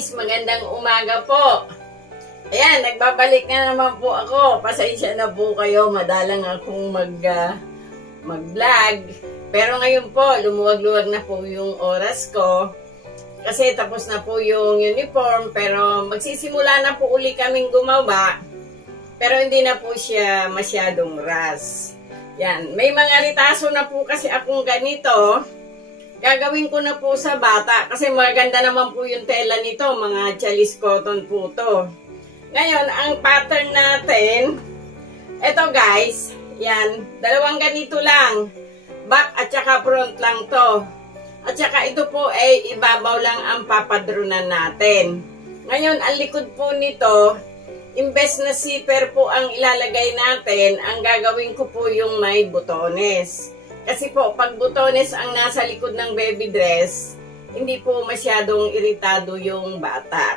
guys, magandang umaga po. Ayan, nagbabalik na naman po ako. Pasensya na po kayo, madalang akong mag-vlog. Pero ngayon po, lumuwag-luwag na po yung oras ko. Kasi tapos na po yung uniform, pero magsisimula na po uli kaming gumawa. Pero hindi na po siya masyadong ras. Yan, may mga ritaso na po kasi akong ganito. Gagawin ko na po sa bata kasi maganda naman po yung tela nito, mga chalis cotton po to. Ngayon, ang pattern natin, eto guys, yan, dalawang ganito lang, back at saka front lang to. At saka ito po ay ibabaw lang ang papadrunan natin. Ngayon, ang likod po nito, imbes na zipper po ang ilalagay natin, ang gagawin ko po yung may butones. Kasi po, pag butones ang nasa likod ng baby dress, hindi po masyadong iritado yung bata.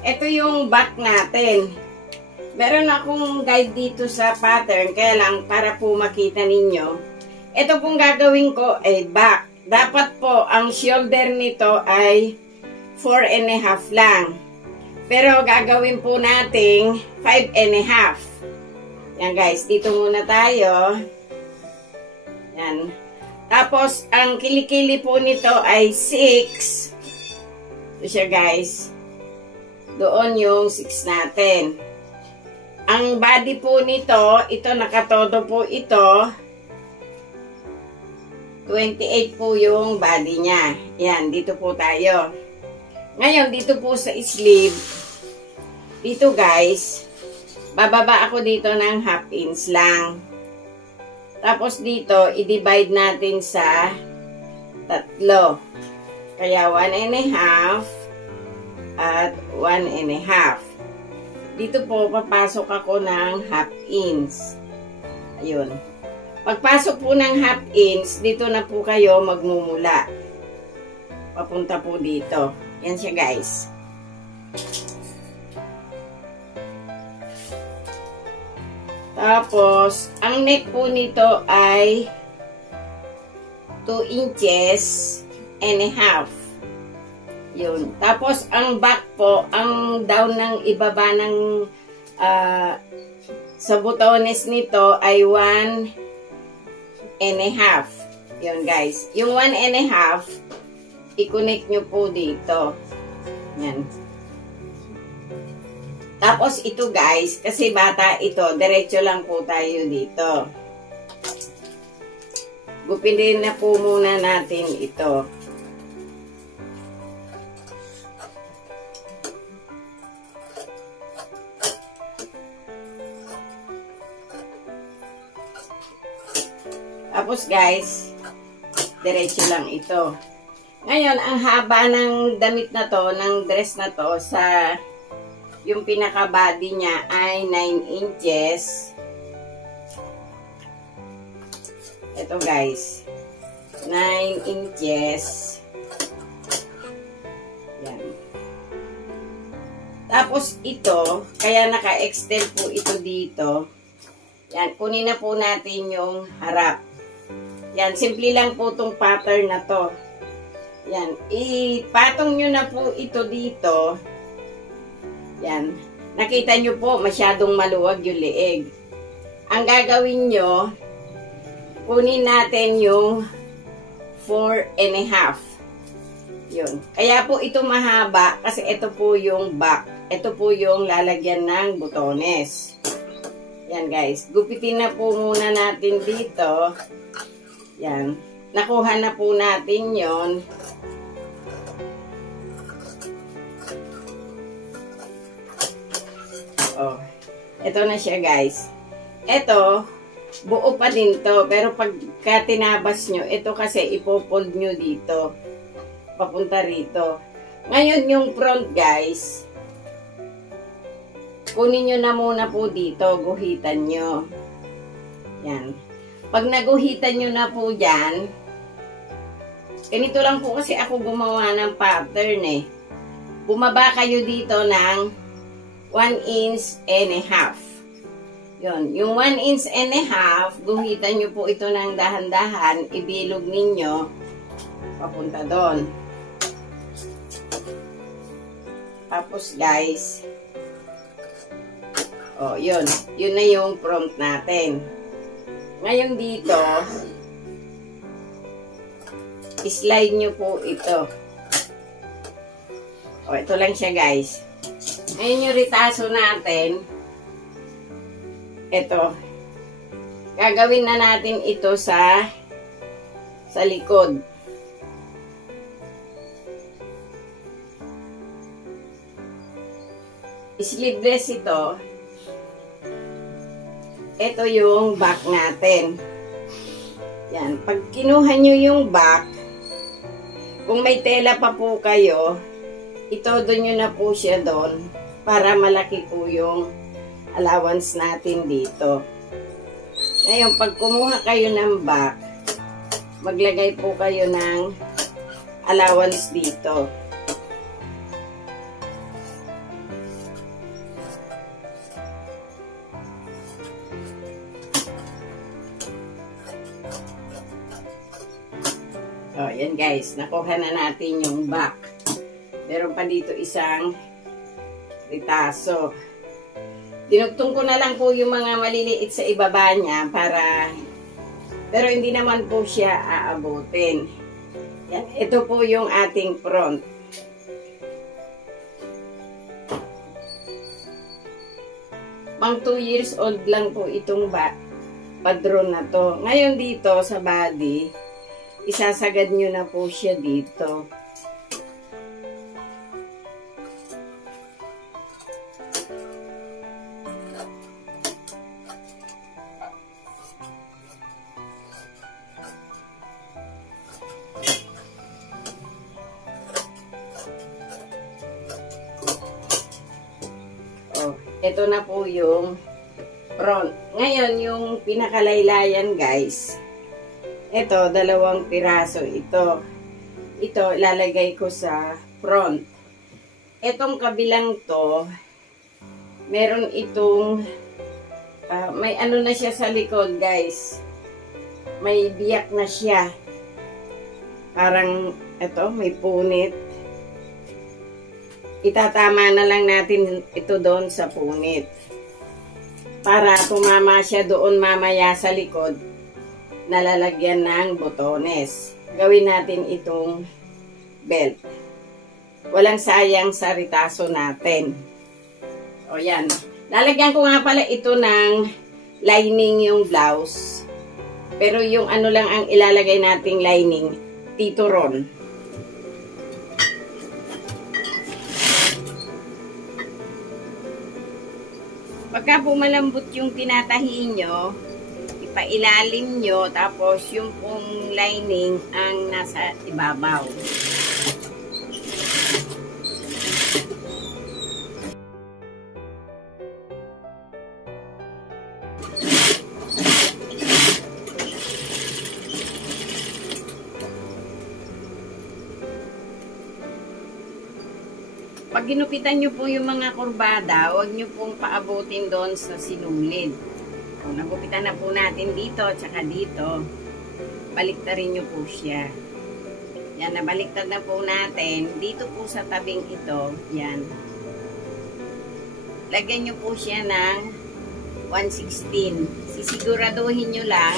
Ito yung back natin. Meron akong guide dito sa pattern, kaya lang para po makita ninyo. Ito pong gagawin ko ay back. Dapat po, ang shoulder nito ay 4.5 lang. Pero gagawin po nating 5.5. Yan guys, dito muna tayo. Yan. Tapos, ang kilikili po nito ay 6. Ito siya guys. Doon yung 6 natin. Ang body po nito, ito nakatodo po ito. 28 po yung body niya. Yan, dito po tayo. Ngayon, dito po sa sleeve. Dito guys, bababa ako dito ng 1/2 inch lang. Tapos dito, i-divide natin sa 3. Kaya 1.5 at 1.5. Dito po, papasok ako ng 1/2 inch. Ayun. Pagpasok po ng 1/2 inch, dito na po kayo magmumula. Papunta po dito. Yan siya guys. Tapos, ang neck po nito ay 2.5 inches. Yun. Tapos, ang back po, ang down ng ibaba ng sa butones nito ay 1.5. Yun guys. Yung 1.5, i-connect nyo po dito. Yan. Tapos ito guys, kasi bata ito, diretso lang po tayo dito. Gupinin na po muna natin ito. Tapos guys, diretso lang ito. Ngayon, ang haba ng damit na to, ng dress na to, sa yung pinaka-body niya ay 9 inches. Ito guys. 9 inches. Yan. Tapos ito, kaya naka-extend po ito dito. Yan, kunin na po natin yung harap. Yan, simple lang po itong pattern na to. Yan, ipatong nyo na po ito dito. Yan. Nakita nyo po, masyadong maluwag yung leeg. Ang gagawin nyo, kunin natin yung 4.5. Yun. Kaya po ito mahaba, kasi ito po yung back. Ito po yung lalagyan ng butones. Yan guys. Gupitin na po muna natin dito. Yan. Nakuha na po natin yon. Oh, ito na siya guys. Ito, buo pa din to. Pero pagka tinabas nyo, ito kasi ipofold nyo dito. Papunta rito. Ngayon yung front guys, kunin nyo na muna po dito. Guhitan nyo. Yan. Pag naguhitan nyo na po dyan, ganito lang po kasi ako gumawa ng pattern eh. Bumaba kayo dito ng 1.5 inch. Yun. Yung 1.5 inch, guhitan nyo po ito ng dahan-dahan, ibilog ninyo, papunta doon. Tapos guys, oh, yun. Yun na yung front natin. Ngayon dito, slide nyo po ito. O, ito lang siya guys. Ngayon yung ritaso natin, ito. Gagawin na natin ito sa likod. Sleeveless ito. Ito yung back natin. Yan. Pag kinuha nyo yung back, kung may tela pa po kayo, itodo nyo na po siya doon para malaki po yung allowance natin dito. Ngayon, pag kumuha kayo ng back, maglagay po kayo ng allowance dito. O, yan guys. Nakuha na natin yung back. Meron pa dito isang ritaso. Dinugtong ko na lang po yung mga maliliit sa ibaba niya pero hindi naman po siya aabutin. Yan, ito po yung ating front. Pang 2 years old lang po itong padron na to. Ngayon dito sa body, isasagad nyo na po siya dito. Ito na po yung front. Ngayon, yung pinakalaylayan guys, ito, 2 piraso ito. Ito, ilalagay ko sa front. Itong kabilang to, meron itong, may ano na siya sa likod guys. May biyak na siya. Parang, ito, may punit. Itatama na lang natin ito doon sa punit. Para tumama siya doon mamaya sa likod, nalalagyan ng botones. Gawin natin itong belt. Walang sayang sa ritaso natin. O yan. Lalagyan ko nga pala ito ng lining yung blouse. Pero yung ano lang ang ilalagay nating lining, tituron. Pagka po malambot yung tinatahi nyo, ipailalim nyo, tapos yung pong lining ang nasa ibabaw. Pag ginupitan nyo po yung mga kurbada, huwag nyo pong paabutin doon sa sinulid. Kung nagupitan na po natin dito, tsaka dito, baliktarin nyo po siya. Yan, nabaliktad na po natin. Dito po sa tabing ito, yan. Lagyan nyo po siya ng 1/16. Sisiguraduhin nyo lang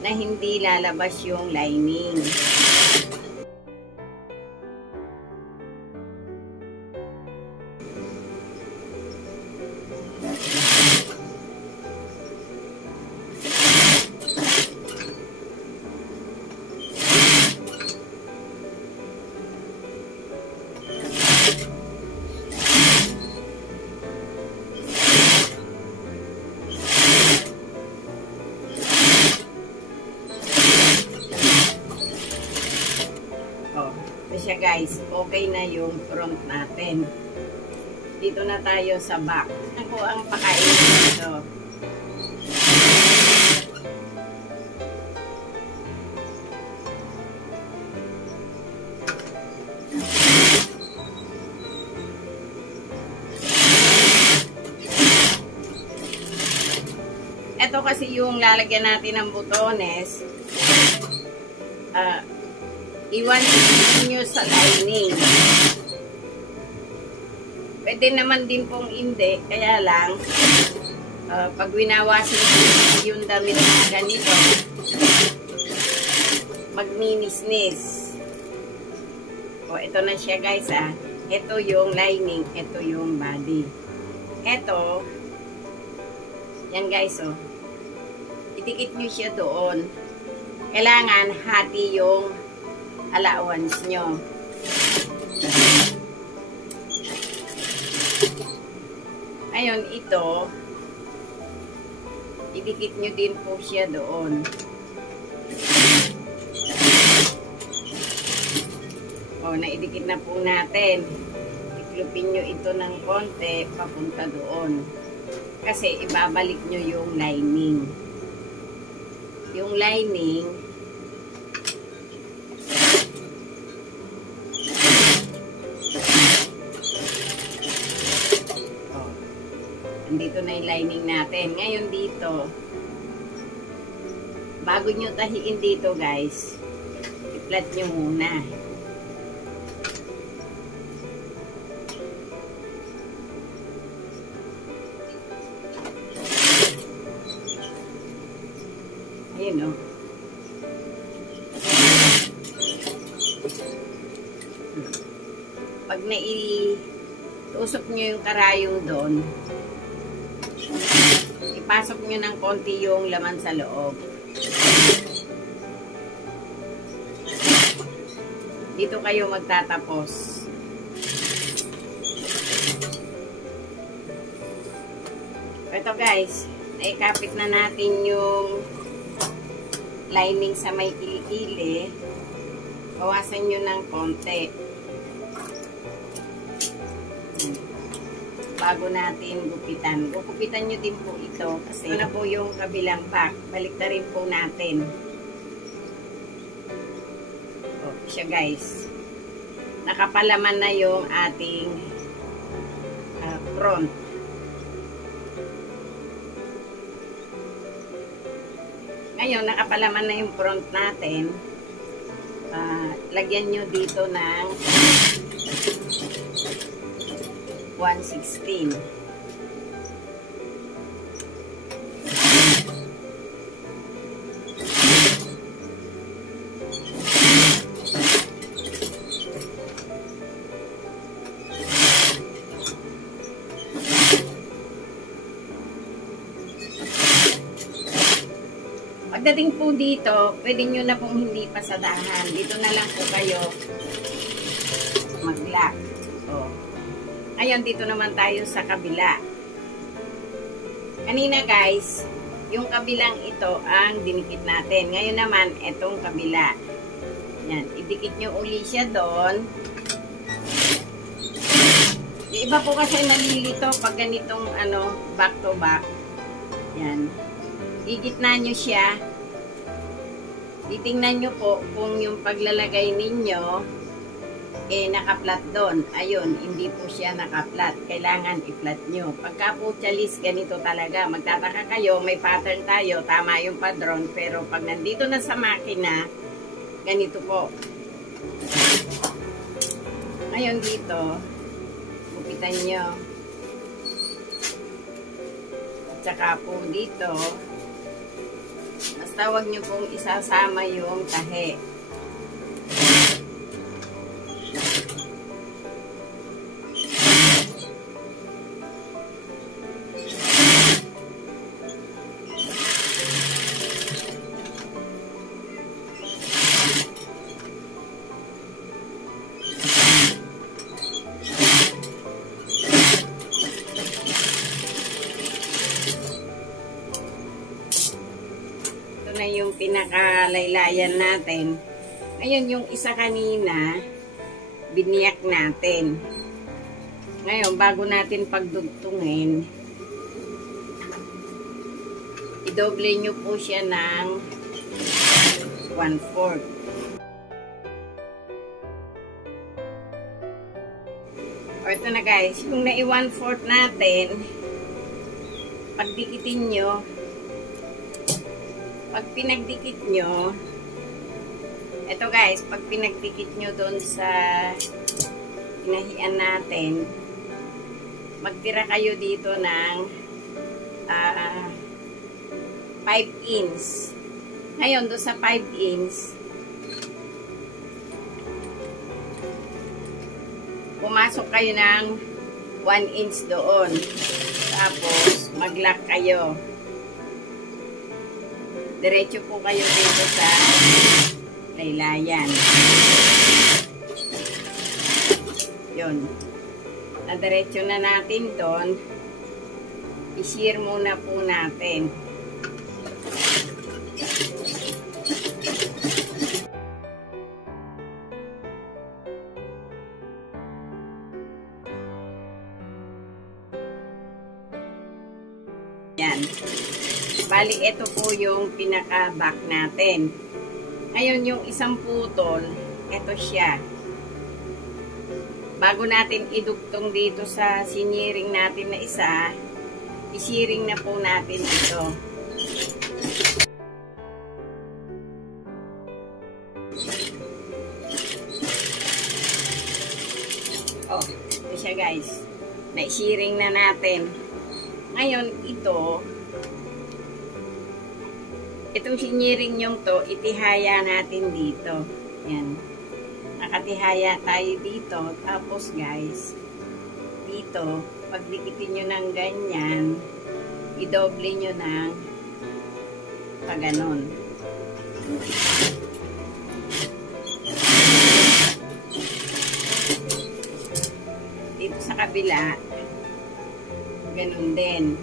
na hindi lalabas yung lining. Siya guys, okay na yung front natin. Dito na tayo sa back. Ako ang pakain dito. Ito kasi yung lalagyan natin ng butones. Iwan nyo sa lining. Pwede naman din pong hindi, kaya lang, pag winawasin yung damit na ganito, magninis-nis. O, ito na siya guys Ito yung lining, ito yung body. Ito, yan guys idikit nyo siya doon. Kailangan hati yung allowance nyo. Ngayon, ito, idikit nyo din po siya doon. O, naidikit na po natin. Iklupin nyo ito ng konti, papunta doon. Kasi, ibabalik nyo yung lining. Yung lining, andito na yung lining natin. Ngayon dito, bago nyo tahiin dito guys, i-flat nyo muna. Ayun pag naitusok nyo yung karayong doon, ipasok nyo ng konti yung laman sa loob. Dito kayo magtatapos. Ito guys, naikapit na natin yung lining sa may kilikili. Bawasan nyo ng konti. Bago natin gupitan. Gugupitan nyo din po ito kasi ito na po yung kabilang back. Balik na rin po natin. O, siya guys. Nakapalaman na yung ating front. Ngayon, nakapalaman na yung front natin. Lagyan nyo dito ng 1/16. Pagdating po dito, pwede nyo na pong hindi pasadahan. Dito na lang po kayo mag-lock. Ngayon, dito naman tayo sa kabila. Kanina guys, yung kabilang ito ang dinikit natin. Ngayon naman, itong kabila. Yan, idikit nyo uli siya doon. Yung iba po kasi nalilito pag ganitong back to back. Yan. Igitna nyo siya. Titingnan nyo po kung yung paglalagay ninyo naka-flat doon. Ayun, hindi po siya naka-flat. Kailangan i-flat nyo. Pagka po chalis, ganito talaga. Magtataka kayo, may pattern tayo. Tama yung padron. Pero pag nandito na sa makina, ganito po. Ngayon dito, gupitan nyo. At saka po dito, basta huwag nyo pong isasama yung tahe. Na yung pinakalaylayan natin. Ngayon, yung isa kanina, biniyak natin. Ngayon, bago natin pagdugtungin, idoble nyo po siya ng 1/4. O, ito na guys. Yung nai-1/4 natin, pagdikitin nyo, pag pinagdikit nyo, eto guys, pag pinagdikit nyo doon sa pinahian natin, magtira kayo dito ng 5 inch. Ngayon, doon sa 5 inch, pumasok kayo ng 1 inch doon. Tapos, mag-lock kayo. Diretso po kayo dito sa laylayan. Yun. Nadiretso na natin doon. I-shear muna po natin. Yan. Bali, ito po yung pinaka-back natin. Ngayon, yung isang putol, ito siya. Bago natin idugtong dito sa siniring natin na isa, isiring na po natin ito. Oh, ito siya guys. Naisiring na natin. Ngayon, itong siniring yung to, itihaya natin dito. Yan. Nakatihaya tayo dito. Tapos guys, dito, pagdikitin nyo ng ganyan, idoble nyo ng paganon. Dito sa kabila, ganun din.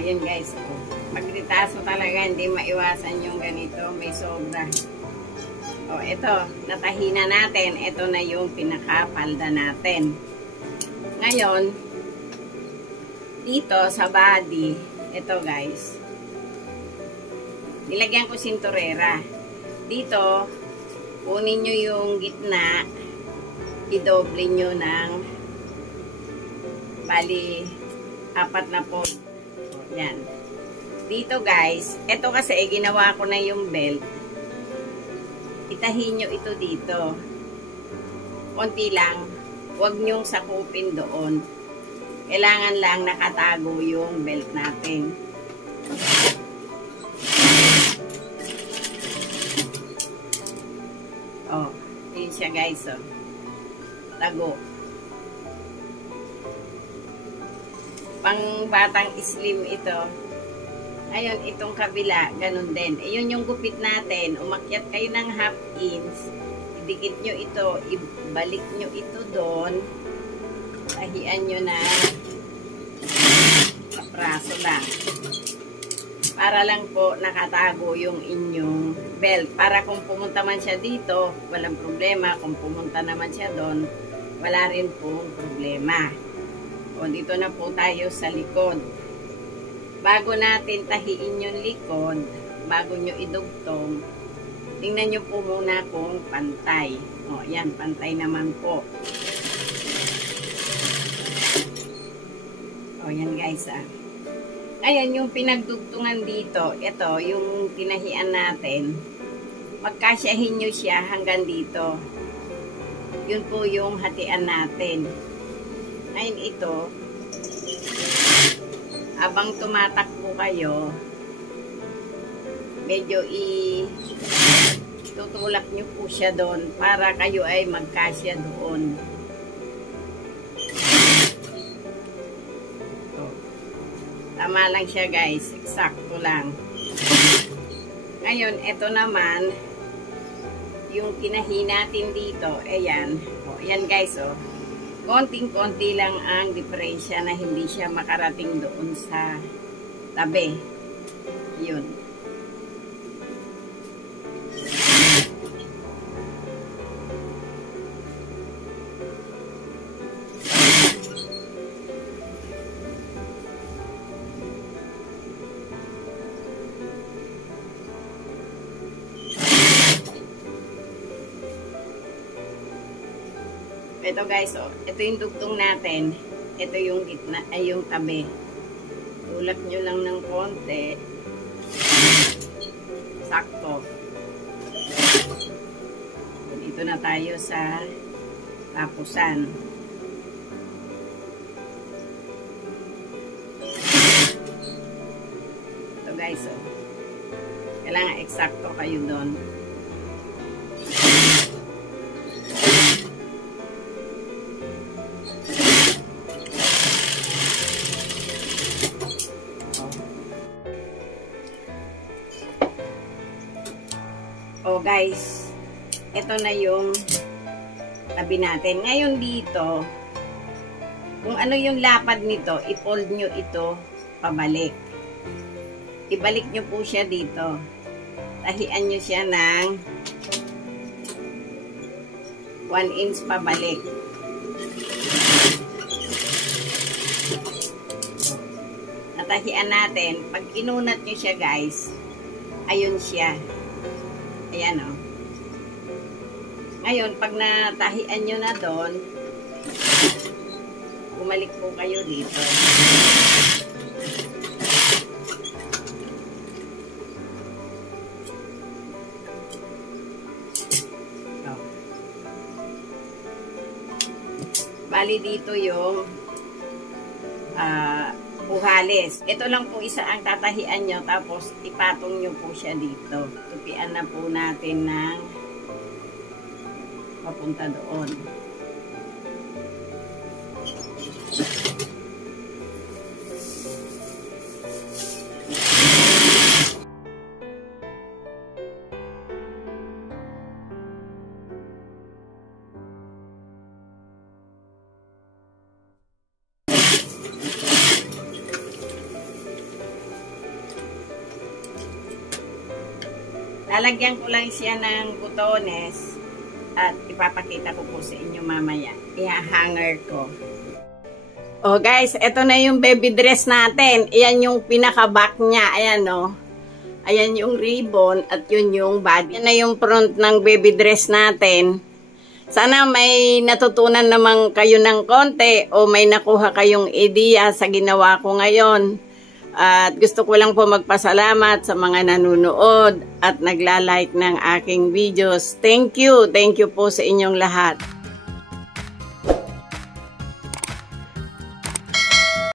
Ayan guys, magritaso talaga, hindi maiwasan yung ganito, may sobra. O, ito, natahina natin. Ito na yung pinakapalda natin. Ngayon, dito sa body, ito guys, nilagyan ko sinturera. Dito, kunin nyo yung gitna, idoble nyo ng bali 4 na po. Yan. Dito guys, ito kasi ginawa ko na yung belt. Itahin nyo ito dito. Konti lang. Huwag nyong sakupin doon. Kailangan lang nakatago yung belt natin. Oh, yun siya guys. Oh. Tago. Pang batang slim ito. Ayun, itong kabila, ganun din. Ayun yung gupit natin. Umakyat kayo ng 1/2 inch. Idikit nyo ito. Ibalik nyo ito doon. Tahian nyo na kapraso lang. Para lang po nakatago yung inyong belt. Para kung pumunta man siya dito, walang problema. Kung pumunta naman siya doon, wala rin pong problema. O, dito na po tayo sa likod. Bago natin tahiin yung likod, bago nyo idugtong, tingnan nyo po muna kung pantay. O, yan, pantay naman po. O, yan guys, ah. Ayan, yung pinagdugtungan dito, ito, yung tinahian natin, magkasyahin nyo siya hanggang dito. Yun po yung hatian natin. Ngayon ito, habang tumatakbo kayo, medyo tutulak nyo po siya doon para kayo ay magkasya doon. So, tama lang siya guys, eksakto lang. Ngayon, ito naman, yung tinahi natin dito, ayan, o, yan guys, o. Konting-konti lang ang diferensya na hindi siya makarating doon sa tabi. Yun. Ito guys, oh, ito yung dugtong natin. Ito yung gitna, ay yung tabi. Tulak nyo lang ng konti. sakto. Dito na tayo sa tapusan. Ito guys, oh. Kailangan eksakto kayo doon. Oh guys, ito na yung tabi natin. Ngayon dito, kung ano yung lapad nito, i-fold nyo ito pabalik. Ibalik nyo po siya dito. Tahian nyo siya ng 1 inch pabalik. Natahian natin. Pag inunat nyo siya guys, ayun siya. Ayan o. Ngayon, pag natahian nyo na doon, bumalik po kayo dito. Bali dito yung puhalis. Ito lang po isa ang tatahian nyo, tapos ipatong nyo po siya dito. Tupian na po natin ng papunta doon. Lalagyan ko lang siya ng butones at ipapakita ko po sa inyo mamaya. I-hanger ko. Oh guys, ito na yung baby dress natin. Ayan yung pinaka-back niya. Ayan o. Ayan yung ribbon at yun yung body. Ayan na yung front ng baby dress natin. Sana may natutunan naman kayo ng konti o may nakuha kayong idea sa ginawa ko ngayon. At gusto ko lang po magpasalamat sa mga nanonood at nagla-like ng aking videos. Thank you po sa inyong lahat.